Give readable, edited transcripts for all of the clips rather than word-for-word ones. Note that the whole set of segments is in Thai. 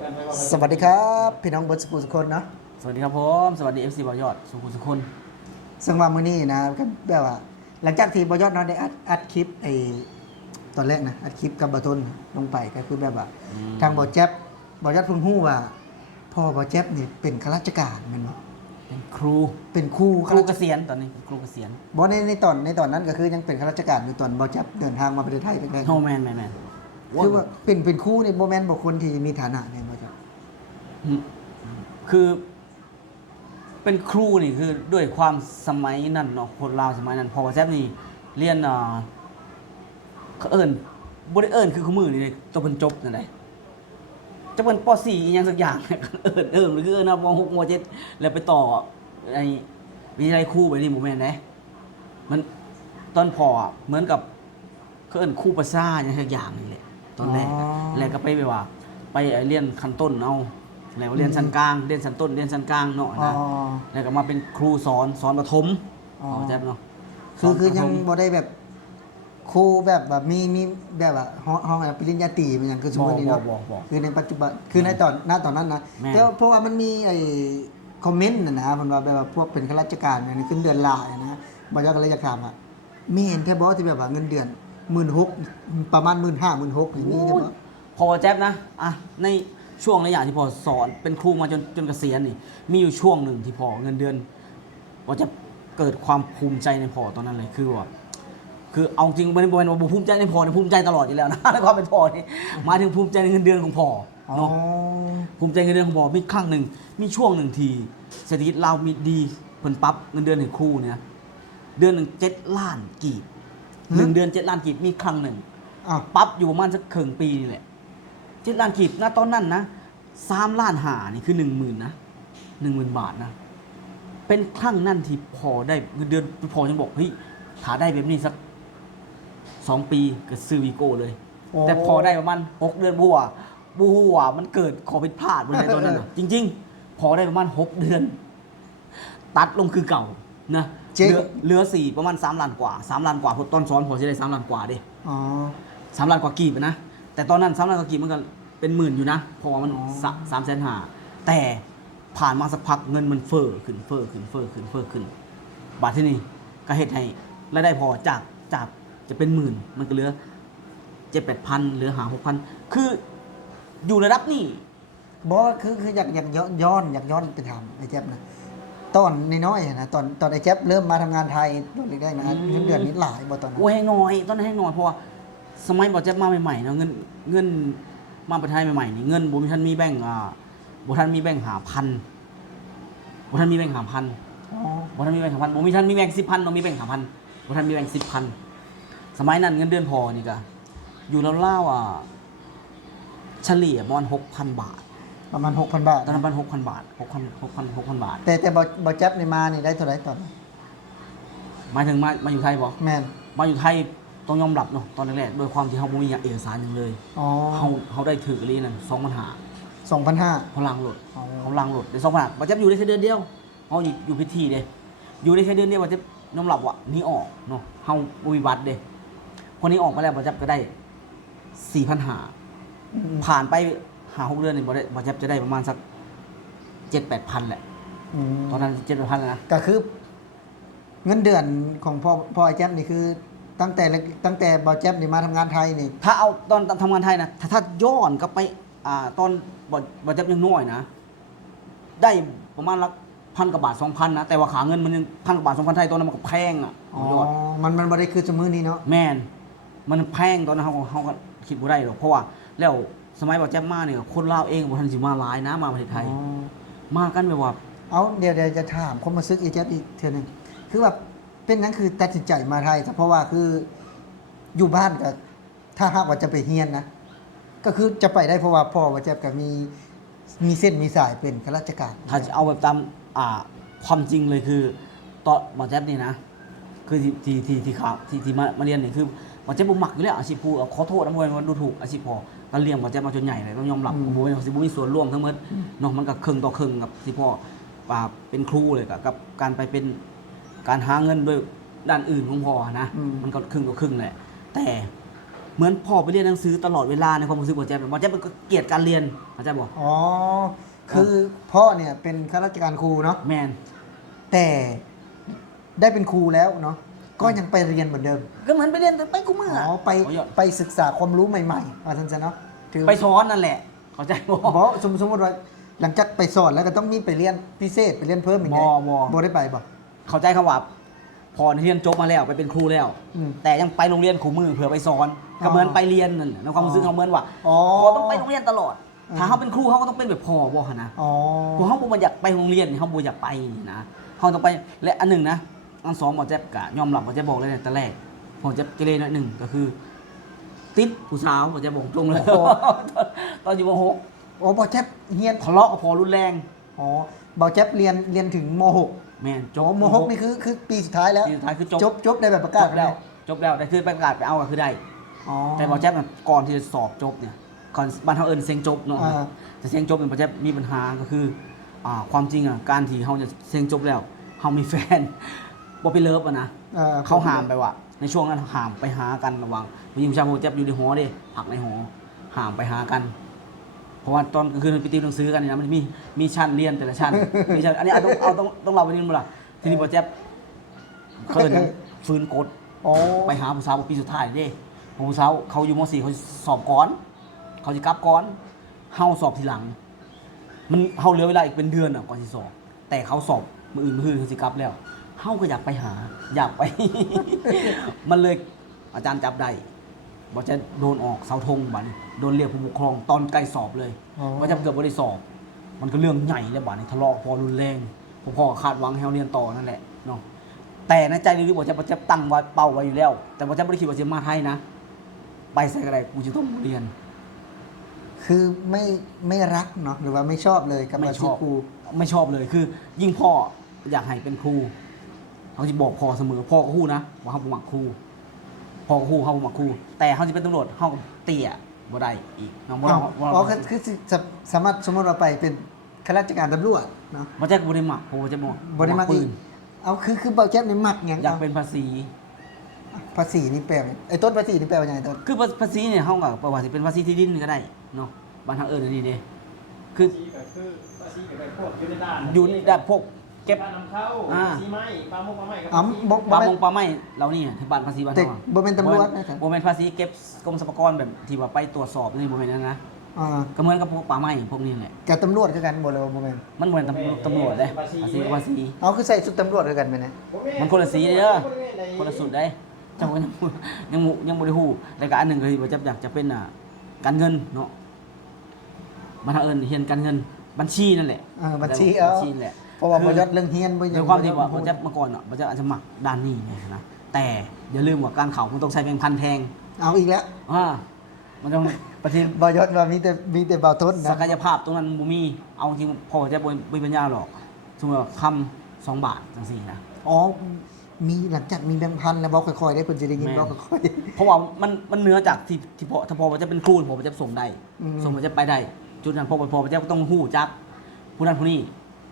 สวัสดีครับพี่น้องเบิร์ดสกูลสุคนเนาะสวัสดีครับผมสวัสดี FC บอยอดสุขุมสุคน ซึ่งว่ามื้อนี้นะก็แบบว่าหลังจากที่บอยอดเนาะได้อัดคลิปตอนแรกนะอัดคลิปกับบะทนลงไปก็คือแบบว่าทางบอแจ๊บบอยอดเพิ่งฮู้ว่าพ่อบอแจ๊บนี่เป็นข้าราชการแม่นบ่ เป็นครู เป็นครู ครูเกษียณตอนนี้เป็นครูเกษียณ บ่ในตอนนั้นก็คือยังเป็นข้าราชการอยู่ตอนบอแจ๊บเดินทางมาประเทศไทยแรก โนแมนแมนแมน ๆคือว่าเป็นครูนี่บ่แม่นบ่คนที่มีฐานะเนี่ยบอแจ๊บ คือเป็นครูนี่คือด้วยความสมัยนั้นเนาะคนลาวสมัยนั้นพอแจ๊บนี่เรียนเขาเอิ้นบ่ได้เอิ้นคือคู่มือนี่เลยตัวเพิ่นจบนั่นแหละจะเป็นป .4 อีหยังสักอย่าง เอิ้นหรือคือเอิ้นม .6 ม .7 แล้วไปต่อไอ้วิทยาลัยครูไปนี่บ่แม่นเด้มันตอนพออะเหมือนกับเขาเอิ้นครูประชาอย่างสักอย่างนี่แหละตอนแรกอะแล้วก็ไปแบบว่า ไปเรียนขั้นต้นเอาแล้วเรียนชั้นกลางเรียนชั้นต้นเรียนชั้นกลางเนาะ อ๋อ นะแล้วก็มาเป็นครูสอนประถม อ๋อ เข้าใจเนาะ คือยังบ่ได้แบบครูแบบมีแบบว่าห้องแบบปริญญาตรีมันหยังคือสมมุตินี้เนาะ บอก คือในปัจจุบันคือในตอนนั้นนะ แม่ แต่เพราะว่ามันมีคอมเมนต์นะเพิ่นว่าแบบว่าพวกเป็นข้าราชการเนี่ยขึ้นเดือนละนะบ่อยากก็เลยอยากถามว่ามีเห็นแท้บ่ที่แบบว่าเงินเดือน 16,000ประมาณ 15,000 16,000อย่างนี้ใช่บ่ พอแจ๊บนะอ่ะในช่วงระยะที่พอสอนเป็นครูมาจนเกษียณนี่มีอยู่ช่วงหนึ่งที่พอเงินเดือนพอจะเกิดความภูมิใจในพอตอนนั้นเลยคือว่าคือเอาจริงไม่ได้บอกว่าภูมิใจในพอเนี่ยภูมิใจตลอดอยู่แล้วนะ ในความเป็นพอนี่หมายถึงภูมิใจในเงินเดือนของพอ อ๋อ เนาะ ภูมิใจเงินเดือนของพอมีครั้งหนึ่งมีช่วงหนึ่งที่เศรษฐกิจเรามีดีเพิ่นปรับเงินเดือนให้ครูเนี่ยเดือนหนึ่ง7 ล้านกีบ1 เดือน7 ล้านกีบมีครั้งหนึ่ง อ้าว ปรับอยู่ประมาณสักครึ่งปีนี่แหละ7 ล้านกีบณตอนนั้นนะ3 ล้านห้านี่คือ10,000นะ10,000 บาทนะเป็นครั้งนั้นที่พอได้เงินเดือนพอยังบอกเฮ้ยถ้าได้แบบนี้สัก2 ปีก็ซื้อวีโก้เลย โอ้ แต่พอได้ประมาณ6 เดือนบัวมันเกิดขอผิดพลาดบนในตอนนั้นน่ะจริง ๆ พอได้ประมาณ6 เดือน ตัดลงคือเก่านะ เจ๊ง เหลือสี่ประมาณ3 ล้านกว่า3 ล้านกว่าพอตอนซ้อนพอจะได้3 ล้านกว่าเด้ อ๋อ 3 ล้านกว่ากีบนะแต่ตอนนั้น3 ล้านกว่ากีบมันก็เป็นหมื่นอยู่นะเพราะว่ามัน อ๋อ 350,000แต่ผ่านมาสักพักเงินมันเฟ้อขึ้นบาทที่นี่ก็เฮ็ดให้รายได้พอจากจะเป็นหมื่นมันก็เหลือ7-8 พันเหลือ5-6 พันคืออยู่ระดับนี้ บ่คืออยากย้อนไปถามไอ้แจ๊บนะตอนน้อยๆนะตอนไอ้แจ๊บเริ่มมาทำงานไทยตอนแรกๆนะเงินเดือนนี้หลายบ่ตอนนั้น โอ้ยให้น้อยตอนนั้นให้น้อยเพราะว่าสมัยบอกจะมาใหม่ๆเนาะเงินมาประเทศไทยใหม่ๆนี่เงินบ่มีทันมีแบ่งบ่ทันมีแบ่ง5,000บ่ทันมีแบ่ง5,000 อ๋อ บ่ทันมีแบ่ง5,000บ่มีทันมีแบ่ง10,000บ่มีแบ่ง5,000บ่ทันมีแบ่ง10,000สมัยนั้นเงินเดือนพอนี่ก็อยู่ราวๆเฉลี่ยประมาณ 6,000 บาท ประมาณ 6,000 บาท ตอนนั้นเป็น6,000 บาท6,000 บาท แต่บ่แจ๊บนี่มานี่ได้เท่าไหร่ตอนนั้น หมายถึงมาอยู่ไทยบ่ แม่น มาอยู่ไทยต้องยอมรับเนาะตอนแรกๆโดยความที่เฮาบ่มีเอกสารหยังเลย อ๋อ เขาได้ถือลีนั่น2,500 2,500 เขาล้างรถ อ๋อ เขาล้างรถได้2,500บ่จะอยู่ได้แค่เดือนเดียวเขาอยู่พิธีเด้อยู่ได้แค่เดือนเดียวบ่จะยอมรับว่านี่ออกเนาะเฮาบ่มีบัตรเด้คนนี้ออกมาแล้วบ่จะก็ได้ 4,500 ผ่านไป5-6 เดือนนี่บ่จะได้ประมาณสัก 7-8 พันแหละ อืม ตอนนั้น 7-8 พันนะ ก็คือเงินเดือนของพ่อไอ้แจ๊บนี่คือตั้งแต่บ่แจ๊บนี่มาทำงานไทยนี่ ถ้าเอาตอนทำงานไทยนะถ้าย้อนกลับไปตอนบ่จะยังน้อยนะ ได้ประมาณละ1,000 กว่าบาท 2,000นะแต่ว่าขาเงินมันยัง1,000 กว่าบาท 2,000 ไทยตอนนั้นมันก็แพงอ่ะ อ๋อ ยอด มันบ่ได้คือสมือนี้เนาะ แม่นมันแพงตอนนั้นเขาก็คิดบ่ได้หรอกเพราะว่าแล้วสมัยบ่แจ๊บมาเนี่ยคนลาวเองบ่ทันสิมาหลายนะมาประเทศไทย อ๋อ มากันแบบว่า เอาเดี๋ยวจะถามความรู้สึกไอ้แจ๊บอีกเทื่อหนึงคือแบบเป็นหยังคือตัดสินใจมาไทยแต่เพราะว่าคืออยู่บ้านก็ถ้าหากว่าจะไปเฮียนนะ ก็คือจะไปได้เพราะว่าพ่อว่าแจ๊บก็มีเส้นมีสายเป็นข้าราชการ ถ้าจะเอาแบบตามความจริงเลยคือตอนบ่แจ๊บนี่นะคือที่ข่าวที่มาเรียนนี่คือบ่แจ๊บบ่มักอยู่แล้วอาชีพครูขอโทษนะบ่ว่าดูถูกอาชีพพอก็เลี้ยงบ่แจ๊บมาจนใหญ่เลยต้องยอมรับบ่ว่าสิบ่มีส่วนร่วมทั้งหมดเนาะมันก็ครึ่งต่อครึ่งกับที่พ่อเป็นครูเลยกับการไปเป็นการหาเงินด้วยด้านอื่นของพ่อนะมันก็ครึ่งต่อครึ่งแหละแต่ เหมือนพ่อไปเรียนหนังสือตลอดเวลาในความรู้สึกบ่แจ๊บบ่แจ๊บก็เกลียดการเรียนเข้าใจบ่ อ๋อคือพ่อเนี่ยเป็นข้าราชการครูเนาะ แม่น แต่ได้เป็นครูแล้วเนาะก็ยังไปเรียนเหมือนเดิม ก็เหมือนไปเรียนไปกูมือ อ๋อไปศึกษาความรู้ใหม่ๆว่าท่านจะเนาะถือ ไปสอนนั่นแหละเข้าใจบ่ เพราะสมมติว่าหลังจากไปสอนแล้วก็ต้องมีไปเรียนพิเศษไปเรียนเพิ่มอีกไง บ่ บ่ได้ไปบ่ เข้าใจคำว่าพอเรียนจบมาแล้วไปเป็นครูแล้ว อืม แต่ยังไปโรงเรียนขู่มือเผื่อไปสอน อ๋อ ก็เหมือนไปเรียนนั่นแหละในความรู้สึกเขาเหมือนว่า อ๋อ พอต้องไปโรงเรียนตลอด อืม ถ้าเขาเป็นครูเขาก็ต้องเป็นแบบพ่อบ่หั่นนะ อ๋อ พวกเขาบ่อยากไปโรงเรียนเขาบ่อยากไปนะเขาต้องไปและอันหนึ่งนะอันสองหมอแจ๊บกะยอมรับหมอแจ๊บบอกเลยแต่แรกหมอแจ๊บเจเลหน่อยหนึ่งก็คือ ติดผู้สาวหมอแจ๊บบอกตรงเลย ตอนอยู่ม โอ้บอแจ๊บเฮียน .6 ทะเลาะกับพอรุนแรง อ๋อบอแจ๊บเรียนถึงม .6 แม่นจ โอ้ บ ม .6 นี่คือปีสุดท้ายแล้ว ปีสุดท้ายคือจบ จบได้แบบประ จ กาศ บแล้วจบแล้วแต่คือประกาศไปเอาก็คือได้ อ๋อ แต่หมอแจ๊บน่ะก่อนที่จะสอบจบเนี่ยก่อนบ้านเขาเอิ้นเซ็งจบเนาะ อ่า แต่เซ็งจบเป็นหมอแจ๊บมีปัญหาก็คือความจริงอ่ะการที่เขาจะเซ็งจบแล้วเขามีแฟน บ่ไปเลิฟอ่ะนะ เขาหามไปว่าในช่วงนั้นหามไปหากันระหว่างผู้หญิงผู้ชายโมเจ็บอยู่ในหอเด้ผักในหอหามไปหากัน เพราะว่าตอนกลางคืนไปติวหนังสือกันเนี่ยนะมันมีชั้นเรียนแต่ละชั้น มีชั้นอันนี้ต้องเราไปนี่มั้งล่ะทีนี้โมเจ็บเคินฟื้นกด โอ้ ไปหาผู้สาวปีสุดท้ายเด้ผู้สาวเขาอยู่ม .4 เขาสอบก่อนเขาจะกลับก่อนเฮาสอบทีหลัง มันเฮาเหลือเวลาอีกเป็นเดือนอ่ะก่อนที่สอบ แต่เขาสอบมื้ออื่นเขาสิกลับแล้วเฮาก็อยากไปหาอยากไป มันเลยอาจารย์จับได้บอกจะโดนออกเสาธงบัดนี้โดนเรียกผู้ปกครองตอนใกล้สอบเลย อ๋อ ว่าจะเกิดบ่ได้สอบ มันก็เรื่องใหญ่แล้วบัดนี้ทะเลาะพอรุนแรงพ่อคาดหวังให้เฮาเรียนต่อนั่นแหละเนาะแต่ในใจลึกๆบอกจะตั้งไว้เป้าไว้อยู่แล้ว แต่บอกจะไม่ได้คิดว่าจะมาไทยนะ ไปใส่กระไรกูจะต้องเรียน คือไม่รักเนาะหรือว่าไม่ชอบเลยกับ ไม่ อา ช ชีพ อบ ครู ไม่ชอบเลยคือ ยิ่งพ่ออยากให้เป็นครูเขาจะบอกพ่อเสมอพ่อก็ฮู้นะว่าเขาบ่มักครูพ่อก็ฮู้เขาบ่มักครู แต่เขาจะเป็นตำรวจเขาก็เตี้ยบ่ได้อีกน้องบ่ อ๋ เรา อคือสามารถสมมติเราไปเป็นข้าราชการตำรวจเนาะ บ่แจ๊กบ่ได้มักโอ้จะบอก บริมา ปื อีก น เอาคือบอแจ๊บนี่มักไง อยากเป็นภาษี ภาษีนี่แปลว่าไอ้ต้นภาษีนี่แปลว่าไงต้น คือภาษีเนี่ยเขาก็ว่าสิเป็นภาษีที่ดินก็ได้เนาะบ้านทางเอิ้นอันนี้เด้คือ ภาษีก็คือภาษีก็ได้พวกอยู่ในด้าน อยู่ในด้านพวกเก็บ บ้านนำเข้า อ่า ภาษีไม้ปลาหมกปลาไม้กับ อ๋อ ภาษี บอก ปลามงปลาไม้เรานี่ที่บ้านภาษีบ้าน แต่ เฮาอะ บ่เป็นตำรวจนะครับ บ่แม่นภาษีเก็บกรมสรรพากรแบบที่ว่าไปตรวจสอบนี่บ่แม่นนั่นนะ อ่า ก็เหมือนกับพวกป่าไม้พวกนี้แหละ กับตำรวจคือกันบ่เลยว่าบ่แม่น มันเหมือนตำรวจเลยภาษีกับภาษี เอาคือใส่ชุดตำรวจคือกันไหมเนี่ย มันคนละสีเด้อคนละสุดได้เจ้าก็ยังบ่ได้ฮู้แล้วก็อันหนึงก็ที่ว่าจะอยากจะเป็นการเงินเนาะมันเอิ้นเรียนการเงินบัญชีนั่นแหละ บัญชี บั เอา ญชีนั่นแหละ เพราะว่าบ่ยอดเรื่องเฮียนบ่ ด้วยความที่ว่ามันจะเมื่อก่อนอ่ะมันจะอาจจะหมักด้านนี้ไงนะแต่อย่าลืมว่าการเขามันต้องใช้แบงค์พันแทง เอาอีกแล้ว มันต้องประเทศ บ่ยอดว่ามีแต่เบาทน ศั นะ กยภาพตรงนั้นบ่มีเอาจริงพอจะบ่มีปัญญาหรอกสมมติว่าคำ2 บาทจังซี่นะ อ๋อมีหลังจากมีแบงค์พันแล้วบ่ค่อยๆได้เพิ่นสิได้ยิน แม่น บ่ค่อย เพราะว่ามันเหนือจากที่พอถ้าพอมันจะเป็นครูพอมันจะส่งได้ อืม ส่งมันจะไปได้ จุดนั้นพอมันจะต้องฮู้จักผู้นั้นผู้นี้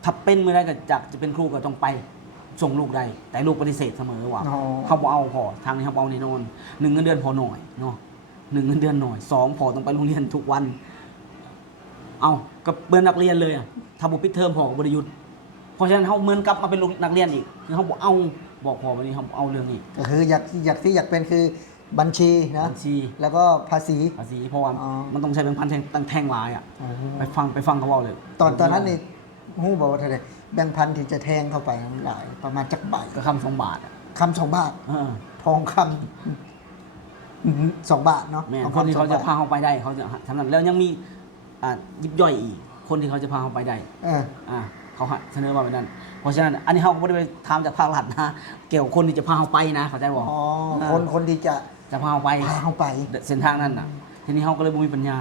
ถ้าเป็นมื้อใดก็จะเป็นครูก็ต้องไปส่งลูกได้ แต่ลูกปฏิเสธเสมอว่า อ๋อ เขาบ่เอาพอทางนี้เขาบ่เอาแน่นอน1เงินเดือนพอหน่อยเนาะ1เงินเดือนหน่อย2พอต้องไปโรงเรียนทุกวัน เอาก็เบิ่นนักเรียนเลยอ่ะถ้าบ่ปิดเทอมพอก็บ่ได้หยุดเพราะฉะนั้นเฮาเหมือนกลับมาเป็นนักเรียนอีกคือเฮาบ่เอาบอกพอวันนี้เฮาบ่เอาเรื่องนี้ ก็คืออยากเป็นคือบัญชีนะ บัญชี แล้วก็ภาษี ภาษีเพราะว่า อ๋อ มันต้องใช้เป็นพันแท่งหลายอ่ะไปฟังเขาเว้าเลย ตอนนั้นนี่ฮู้บ่ว่าเท่าใดแบงค์พันที่จะแทงเข้าไปมันหลายประมาณจักใบ ก็คำ2 บาทอะ คำ2 บาท เออ ทองคำ2 บาทเนาะ แม่น ทอง คนที่ คำ เขา 2 จะ บาท พาเขาไปได้เขาจะทำนั้นแล้วยังมียิบย่อยอีก คนที่เขาจะพาเขาไปได้ เออ เขาเสนอมาแบบนั้น เพราะฉะนั้นอันนี้เขาก็ไม่ได้ไปถามจากภาครัฐนะเกี่ยวกับคนที่จะพาเขาไปนะเข้าใจบ่ อ๋อคนที่จะ จะพาเขาไป พาเข้าไป เส้นทางนั้นน่ะ ทีนี้เขาก็เลยบ่มีปัญญา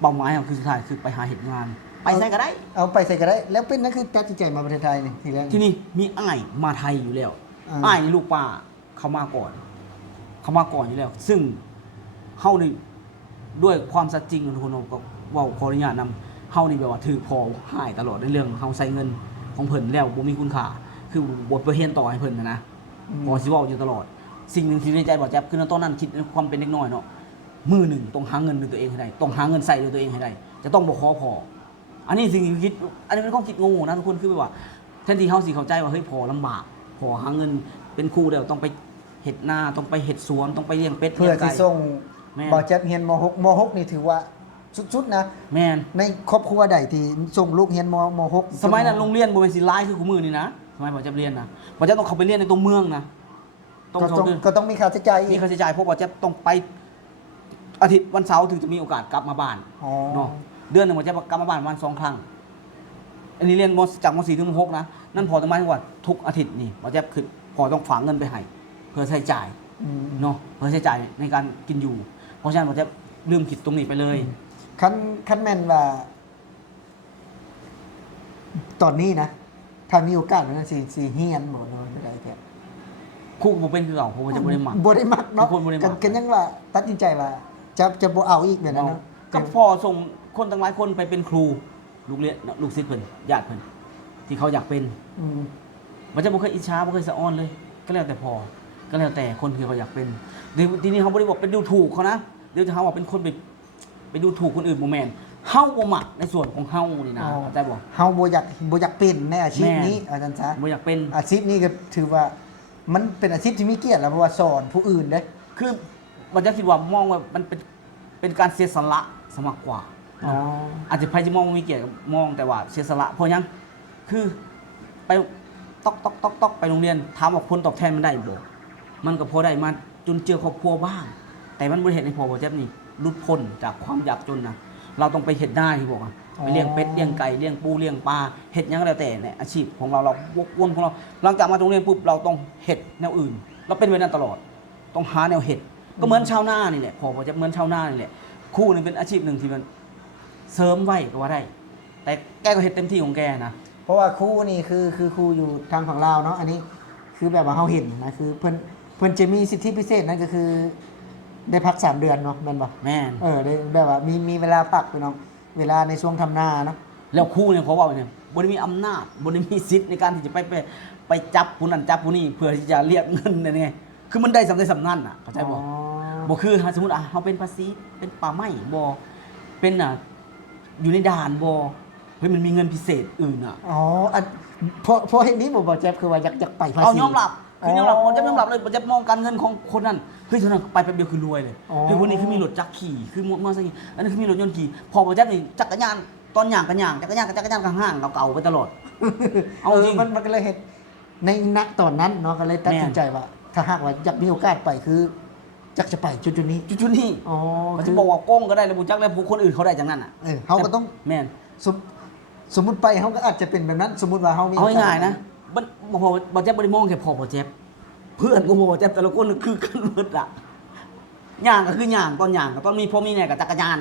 เป้าหมายของคือสุดท้ายคือไปหาเหตุงาน ไปใส่ก็ได้ เอาไปใส่ก็ได้ แล้วเป็นนั่นคือตัดสินใจมาประเทศไทยนี่ทีแรก ที่นี่มีอ้ายมาไทยอยู่แล้ว อ่า อ้ายนี่ลูกป้าเขามาก่อนอยู่แล้ว ซึ่งเฮานี่ด้วยความสัตย์จริงของทุกคนก็เว้าขออนุญาตนำเฮานี่แบบว่าถือพอหายตลอดในเรื่องเฮาใช้เงินของเพิ่นแล้วบ่มีคุณค่าคือบ่ไปเฮียนต่อให้เพิ่นนะพอสิเว้าอยู่ตลอด สิ่งหนึ่งที่ในใจบอกแจ๊บคือตอนนั้นคิดในความเป็นเด็กน้อยเนาะมือหนึ่งต้องหาเงินด้วยตัวเองให้ได้ต้องหาเงินใส่ด้วยตัวเองให้ได้จะต้องบ่ขอพออันนี้สิ่งที่คิดอันนี้เป็นความคิดโง่นะทุกคนคือแบบว่าแทนที่เฮาสิเข้าใจว่าเฮ้ยพอลำบากพอหาเงินเป็นครูแล้วต้องไปเฮ็ดนาต้องไปเฮ็ดสวนต้องไปเลี้ยงเป็ด เพื่อ ลี้ยงไก่ ที่ส่ง แม่น บ่แจ๊บเรียนม .6 ม .6 นี่ถือว่าสุดๆนะ แม่น ในครอบครัวใดที่ส่งลูกเรียนม .6 สมัยนั้นโรงเรียนบ่เป็นสิหลายคือกูมือนี่นะสมัยบ่จะเรียนนะบ่จะต้องเข้าไปเรียนในตัวเมืองนะต้อง ก็ เข้า ต้อง เดือน ก็ต้องมีค่าใช้จ่ายอี มี ก ค่าใช้จ่ายเพราะบ่จะต้องไปอาทิตย์วันเสาร์ถึงจะมีโอกาสกลับมาบ้าน อ๋อ เนาะเดือนหนึงบ่จะกลับมาบ้านประมาณ2 ครั้งอันนี้เรียนมจากม4ถึงม6นะนั่นพอต้องหมายถึงว่าทุกอาทิตย์นี่บ่จะคือพอต้องฝากเงินไปให้เพื่อใช้จ่าย อืม เนาะเพื่อใช้จ่ายในการกินอยู่ เพราะฉะนั้นบ่จะลืมคิดตรงนี้ไปเลย คันแม่นว่า ตอนนี้นะ ถ้ามีโอกาสมันสิเฮียนบ่เนาะไม่ได้แท้ ครูก็บ่เป็นคือเก่าเพราะว่าจะบ่ได้หมัก บ่ได้มักเนาะ ทุกคนบ่ได้มัก กันยังว่าตัดสินใจว่าจะบ่เอาอีกแบบนั้นเนาะ ก็พ่อส่งคนตั้งหลายคนไปเป็นครูลูกเรียนลูกศิษย์เพิ่นญาติเพิ่นที่เขาอยากเป็น อืม มันจะบ่เคยอิจฉาบ่เคยสะอ้อนเลย ก็แล้วแต่พ่อก็แล้วแต่คนที่เขาอยากเป็นเดี๋ยวทีนี้เขาบ่ได้บอกเป็นดูถูกเขานะเดี๋ยวจะหาว่าเป็นคนไปดูถูกคนอื่นบ่แม่นเฮาบ่มักในส่วนของเฮานี่นะเข้าใจบ่ เฮาบ่อยากเป็นในอาชีพนี้อาจารย์ซะ บ่อยากเป็น อาชีพนี้ก็ถือว่า มันเป็นอาชีพที่มีเกียรติแล้วเพราะว่าสอนผู้อื่นเด้ คือมันจะคิดว่ามองว่ามันเป็นการเสียสละสมัครกว่า อ๋อ อาจจะใครจะมองว่ามีเกียรติมองแต่ว่าเสียสละเพราะหยังคือไปตอกไปโรงเรียนถามว่าผลตอบแทนมันได้บ่มันก็พอได้มาจนเจือครอบครัวบ้าง แต่มันบ่ได้เห็นในพอบ่แจ๊บนี่หลุดพ้นจากความยากจนนะเราต้องไปเฮ็ดได้ที่บอกอะไปเลี้ยงเป็ดเลี้ยงไก่เลี้ยงปูเลี้ยงปลาเฮ็ดหยังก็แล้วแต่เนี่ยอาชีพของเราวกวนของเราหลังจากมาโรงเรียนปุ๊บเราต้องเฮ็ดแนวอื่น เราเป็นไว้นั้นตลอด ต้องหาแนวเฮ็ดก็เหมือนชาวนานี่แหละพอบ่แจ๊บเหมือนชาวนานี่แหละครู่นึงเป็นอาชีพหนึ่งที่มันเสริมไว้ก็ว่าได้ แต่แกก็เฮ็ดเต็มที่ของแกนะ เพราะว่าครูนี่คือครูอยู่ทางฝั่งลาวเนาะอันนี้คือแบบว่าเฮาเห็นนะคือเพิ่นจะมีสิทธิพิเศษนั่นก็คือ ได้พัก3 เดือนเนาะแม่นบ่ แม่น ได้แบบว่ามีเวลาพักไปเนาะเวลาในช่วงทำนาเนาะ แล้วครู่เนี่ยเขาว่าเนี่ยบ่ได้มีอำนาจบ่ได้มีสิทธิ์ในการที่จะไปจับผู้นั้นจับผู้นี้เพื่อที่จะเรียกเงินเนี่ยไงคือมันได้สำเร็จสำนั่นน่ะเข้าใจบ่ บ่คือสมมุติเฮาเป็นภาษีเป็นป่าไม้บ่เป็นอยู่ในด่านบ่เฮ้ยมันมีเงินพิเศษอื่นอ่ะ อ๋ออันเพราะเห็นนี้ผมบอกแจ๊บคือว่าอยากไปภาษี เอายอมรับคือยอมรับ อ๋อ ผมจะยอมรับเลยผมจะมองการเงินของคนนั้นเฮ้ยเท่านั้นไปแป๊บเดียวคือรวยเลย อ๋อ เฮ้ยคนนี้คือมีรถจักรขี่คือมอเตอร์ไซค์อันนี้คือมีรถยนต์ขี่พอบ่จักนี่จักรยานตอนย่างกันย่างจักรยานกับห้างๆเก่าๆไปตลอด เอาจริง มันก็เลยเห็นในณตอนนั้นเนาะก็เลยตัดสินใจว่า ถ้าหากว่าอยากมีโอกาสไปคือจักจะไปจุดๆนี้ จุดๆนี้ อ๋อ มันจะบอกว่าโก้งก็ได้แล้วบ่จักแล้วผู้คนอื่นเขาได้จังนั้นอ่ะ เขาก็ต้อง แม่น สมมุติไปเขาก็อาจจะเป็นแบบนั้น สมมุติว่าเขามี เอาง่ายๆนะมันพอบอเจ็บบริมองแค่พอบอเจ็บเพื่อนกูบอเจ็บแต่ละคนคือกันหมดอ่ะย่างก็คือย่างตอนย่างก็ต้องมีพ่อมีแม่กับจักรยาน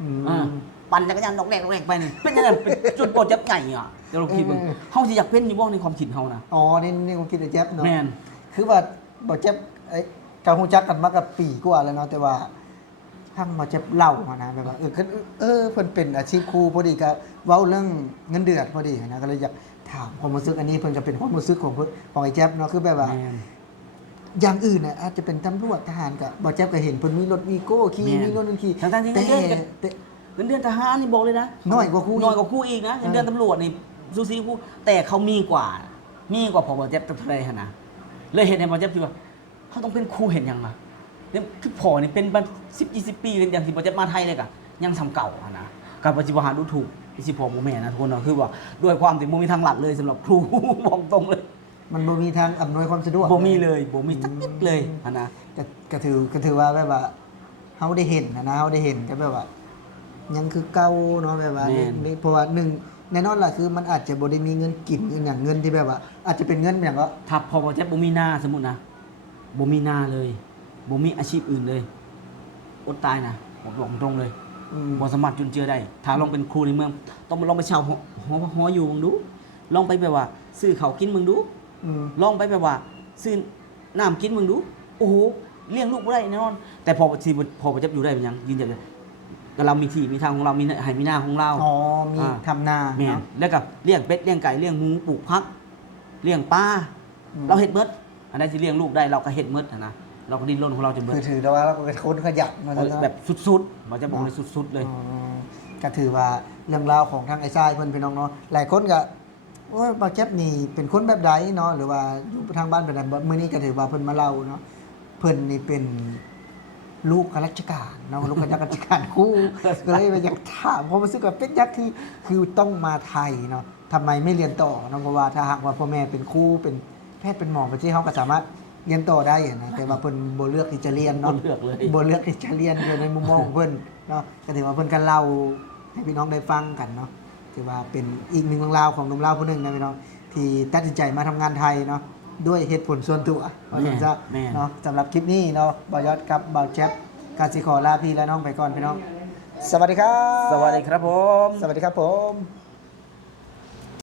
อืม อ่าปั่นจักรยานดอกแดกไปนี่เป็นยังไงเป็นจุดบอเจ็บใหญ่อ่ะเดี๋ยวเราคิดมึงเฮาสิอยากเป็นอยู่บ่ในความคิดเฮานะ อ๋อนี่ผมคิดไอ้แจ๊บเนาะ แม่น คือว่าบ่แจ๊บไอ้การฮู้จักกันมากับปีกว่าแล้วเนาะแต่ว่าทั้งบ่แจ๊บเล่ามานะแบบว่าก็เพิ่นเป็นอาชีพครูพอดีก็เว้าเรื่องเงินเดือนพอดีนะก็เลยอยากถามความรู้สึกอันนี้เพิ่นก็เป็นความรู้สึกของเพิ่นของไอ้แจ๊บเนาะคือแบบว่า แม่น อย่างอื่นน่ะอาจจะเป็นตำรวจทหารก็บ่แจ๊บก็เห็นเพิ่นมีรถวีโก้ขี่ แม่น มีรถนั่นขี่ ทั้งๆที่ แต่ เงินเดือน แต่ เงินเดือนทหารนี่บอกเลยนะ น้อยกว่าครูอีก น้อยกว่าครูอีกนะเงินเดือนตำรวจนี่ซูซีครูแต่เขามีกว่าพอบอเจ็บเท่าไหร่หั่นนะเลยเห็นในบอเจ็บคือว่าเขาต้องเป็นครูเห็นยังล่ะเนี่ยคือพอนี่เป็นมา10-20 ปีเลยอย่างที่บอเจ็บมาไทยเลยกะยังทำเก่าอะนะการปฏิบัติดูถูกที่สิพอบ่แม่นะทุกคนเนาะคือว่าด้วยความที่บ่มีทางหลัดเลยสำหรับครู บอกตรงเลย มันบ่มีทางอำนวยความสะดวก บ่มีเลยบ่มีสักนิดเลยอะนะ ก็ถือว่าแบบว่าเฮาได้เห็นนะเฮาได้เห็นก็แบบว่า ยังคือเก่าเนาะแบบว่านี่เพราะว่าหนึ่งแน่นอนล่ะคือมันอาจจะบ่ได้มีเงินกินอย่างเงินที่แบบว่า อาจจะเป็นเงินอย่างก็ ถ้าพอบอเจ็บบ่มีหน้าสมมุตินะบ่มีหน้าเลยบ่มีอาชีพอื่นเลยอดตายนะบอกตรงเลย บ่สามารถจุนเจือได้ ถ้าลองเป็นครูในเมือง ต้องลองไปเช่าหออยู่มึงดู ลองไปแบบว่า ซื้อข้าวกินมึงดู อืม ลองไปแบบว่า ซื้อน้ำกินมึงดู โอ้โห เลี้ยงลูกบ่ได้แน่นอน แต่พอจะอยู่ได้เป็นหยังยืนยันเลยก็เรามีที่มีทางของเรา มีให้มีหน้าของเรา อ๋อมีทำนา แม่น เนาะ แล้วก็เลี้ยงเป็ด เลี้ยงไก่ เลี้ยงหมู ปลูกผัก เลี้ยงปลา อืม เราเฮ็ดหมดอันใดที่เลี้ยงลูกได้เราก็เฮ็ดหมดนะ เราก็ดิ้นรนของเราจนเบิด คือถือได้ว่าเราเป็นคนขยันมาแล้วเนาะ แบบสุดๆมันจะบอกเลยสุดๆเลย อ๋อก็ถือว่าเรื่องราวของทางไอ้ทรายเพิ่นพี่น้องเนาะหลายคนก็โอ้ยบาเจ็บนี่เป็นคนแบบใดเนาะหรือว่าอยู่ทางบ้านแบบใดบ่มื้อนี้ก็ถือว่าเพิ่นมาเล่าเนาะเพิ่นนี่เป็นลูกข้าราชการเนาะลูกข้าราชการครู ก็เลยอยากถามความรู้สึกว่าเป็นยักษ์คือต้องมาไทยเนาะทำไมไม่เรียนต่อเนาะเพราะว่าถ้าหากว่าพ่อแม่เป็นครูเป็นแพทย์เป็นหมอประเทศเขาก็สามารถเรียนต่อได้นะแต่ว่าเพิ่นบ่เลือกที่จะเรียนเนาะ บ่เลือกเลย บ่เลือกที่จะเรียนอยู่ในมุมมองของเพิ่นเนาะก็ถือว่าเพิ่นก็เล่าให้พี่น้องได้ฟังกันเนาะถือว่าเป็นอีกหนึ่งเรื่องราวของหนุ่มลาวผู้หนึงนะพี่น้องที่ตัดสินใจมาทำงานไทยเนาะด้วยเหตุผลส่วนตัวว่าซั่นซะ แม่น เนาะสำหรับคลิปนี้เนาะบ่ยอดกับบ่าวแจ๊บกาสิขอลาพี่และน้องไปก่อนพี่น้อง สวัสดีครับ สวัสดีครับผม สวัสดีครับผม